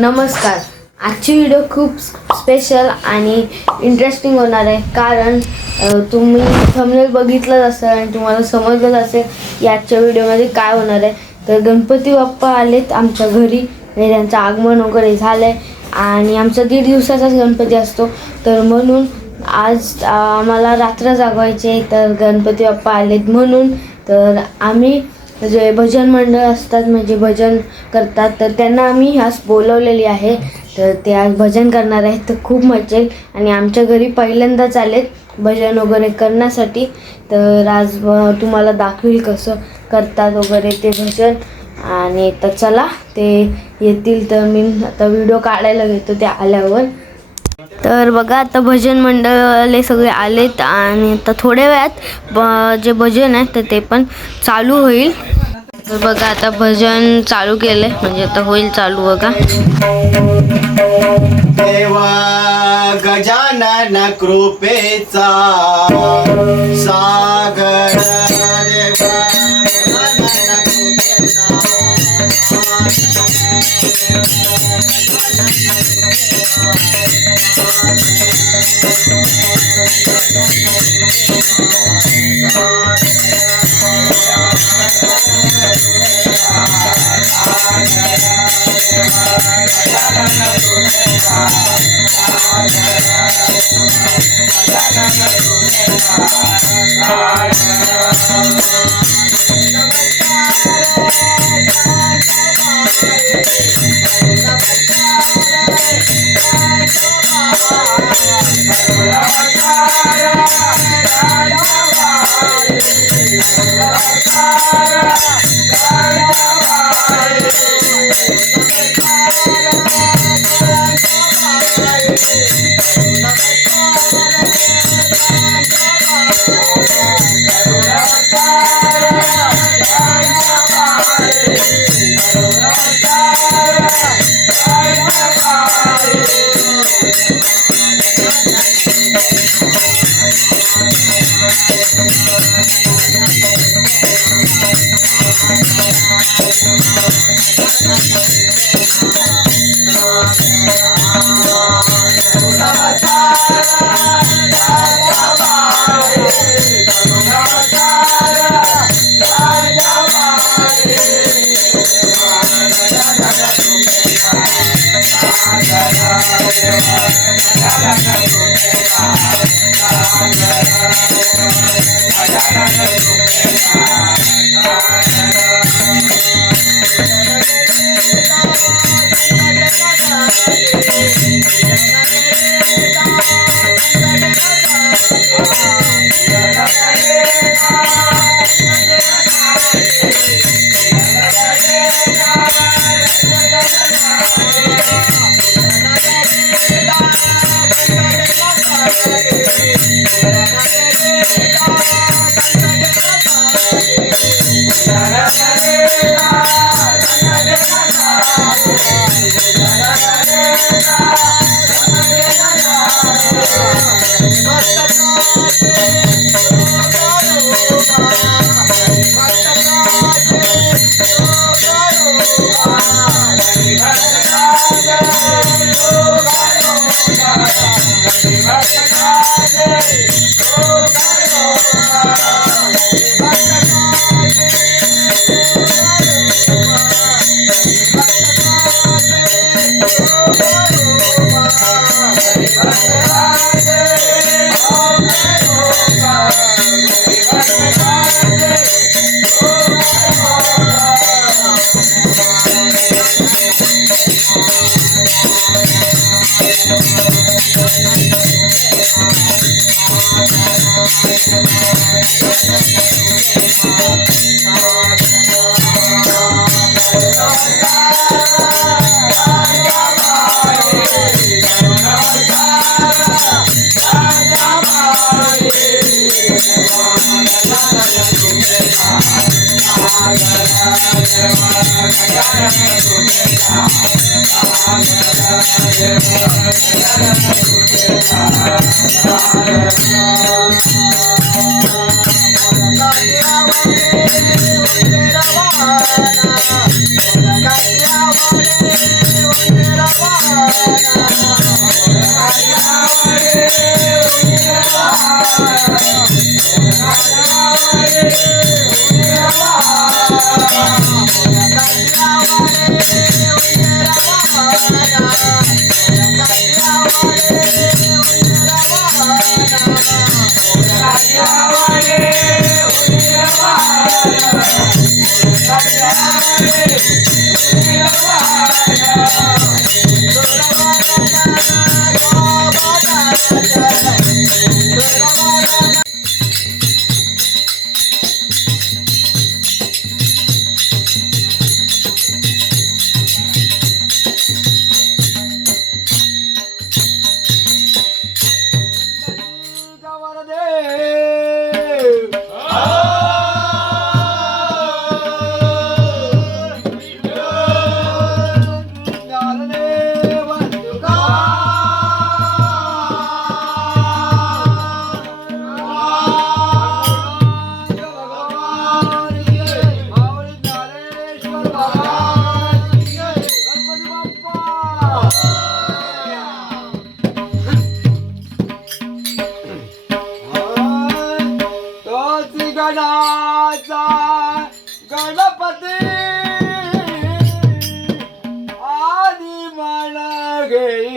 नमस्कार. आजची व्हिडिओ खूप स्पेशल आणि इंटरेस्टिंग होणार आहे, कारण तुम्ही थंबनेल बघितलंच असेल आणि तुम्हाला समजलं असेल की आजच्या व्हिडिओमध्ये काय होणार आहे. तर गणपती बाप्पा आलेत आमच्या घरी आणि त्यांचं आगमन वगैरे झालं आहे आणि आमचा 1.5 दिवसाचाच गणपती असतो. तर म्हणून आज आम्हाला रात्र जागवायची आहे. तर गणपती बाप्पा आलेत म्हणून तर आम्ही जे भजन मंडळ असतात, म्हणजे भजन करतात, तर त्यांना आम्ही आज बोलवलेली आहे. तर ते आज भजन करणार आहेत. तर खूप मजा येईल आणि आमच्या घरी पहिल्यांदाच आलेत भजन वगैरे करण्यासाठी. तर आज तुम्हाला दाखवील कसं करतात वगैरे ते भजन. आणि तर चला, ते येतील तर मी आता व्हिडिओ काढायला घेतो ते आल्यावर. तर बघा, आता भजन मंडळाले सगळे आलेत आणि आता थोड्या वेळात जे भजन आहे तर ते पण चालू होईल. तर बघा, आता भजन चालू केले, म्हणजे आता होईल चालू. बघा, देवा गजानन कृपेचा सागर, देवा गजानन कृपेचा वंदे गणाचा गणपती आदि मन घेई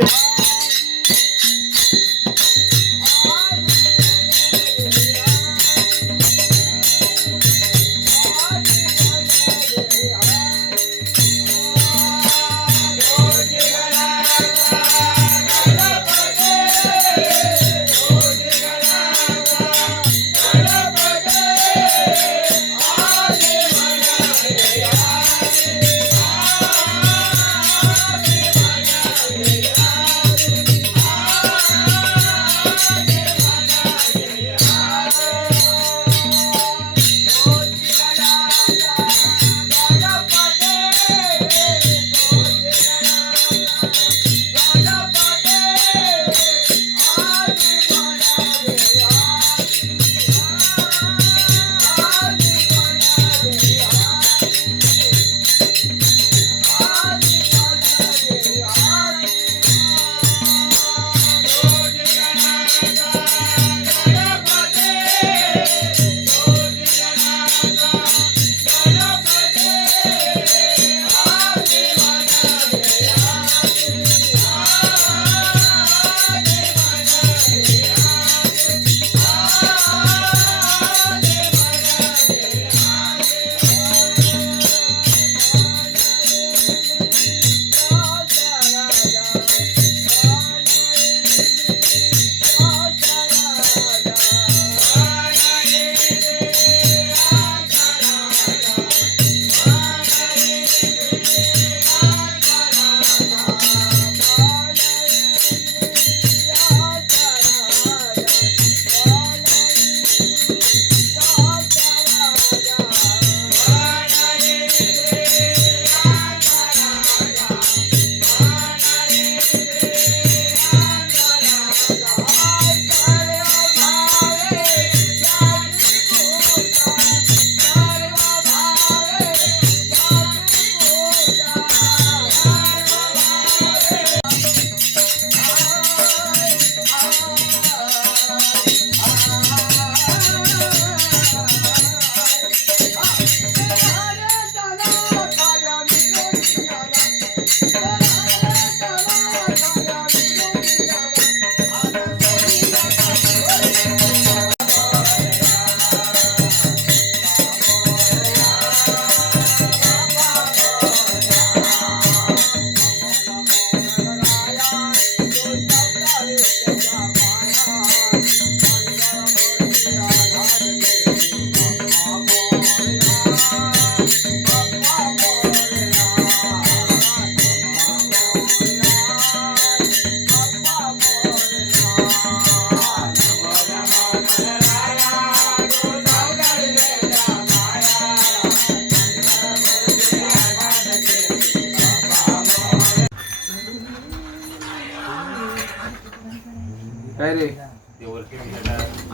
काय रे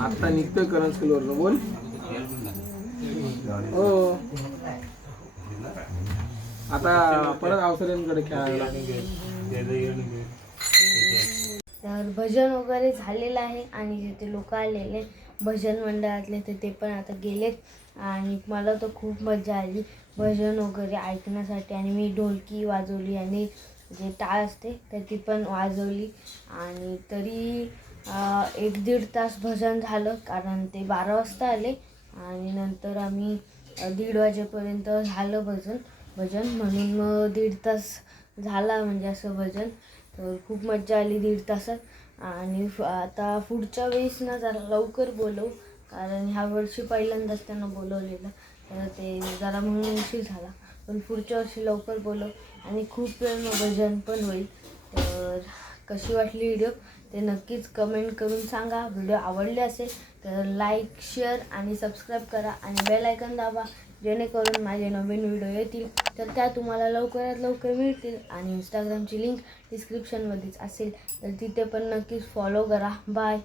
आता निघतोय करंज स्कूलवर बोल हो आता परत अवसरांकडे खेळायला तर भजन वगैरे झालेलं आहे आणि जिथे लोक आलेले भजन मंडळातले तर ते पण आता गेलेत आणि मला तर खूप मजा आली भजन वगैरे ऐकण्यासाठी आणि मी ढोलकी वाजवली आणि जे टाळ असते तर ती पण वाजवली आणि तरी 1-1.5 तास भजन झालं कारण ते 12 वाजता आले आणि नंतर आम्ही 1:30 वाजेपर्यंत झालं भजन म्हणून मग 1.5 तास झाला म्हणजे असं भजन तर खूप मजा आली 1.5 तासात आणि आता पुढच्या वेळेस ना जरा लवकर बोलवू कारण ह्या वर्षी पहिल्यांदाच त्यांना बोलवलेलं तर ते जरा म्हणून उशीर झाला पण पुढच्या वर्षी लवकर बोलव आणि खूप वेळ भजन पण होईल तर कशी वाटली व्हिडिओ ते नक्कीच कमेंट करून सांगा व्हिडिओ आवडले असेल तर लाईक शेअर आणि सबस्क्राईब करा आणि बेल आयकॉन दाबा जेणेकरून माझे नवीन व्हिडिओ येतील तर त्या तुम्हाला लवकरात लवकर मिळतील आणि इंस्टाग्रामची लिंक डिस्क्रिप्शनमध्येच असेल तर तिथे पण नक्कीच फॉलो करा बाय.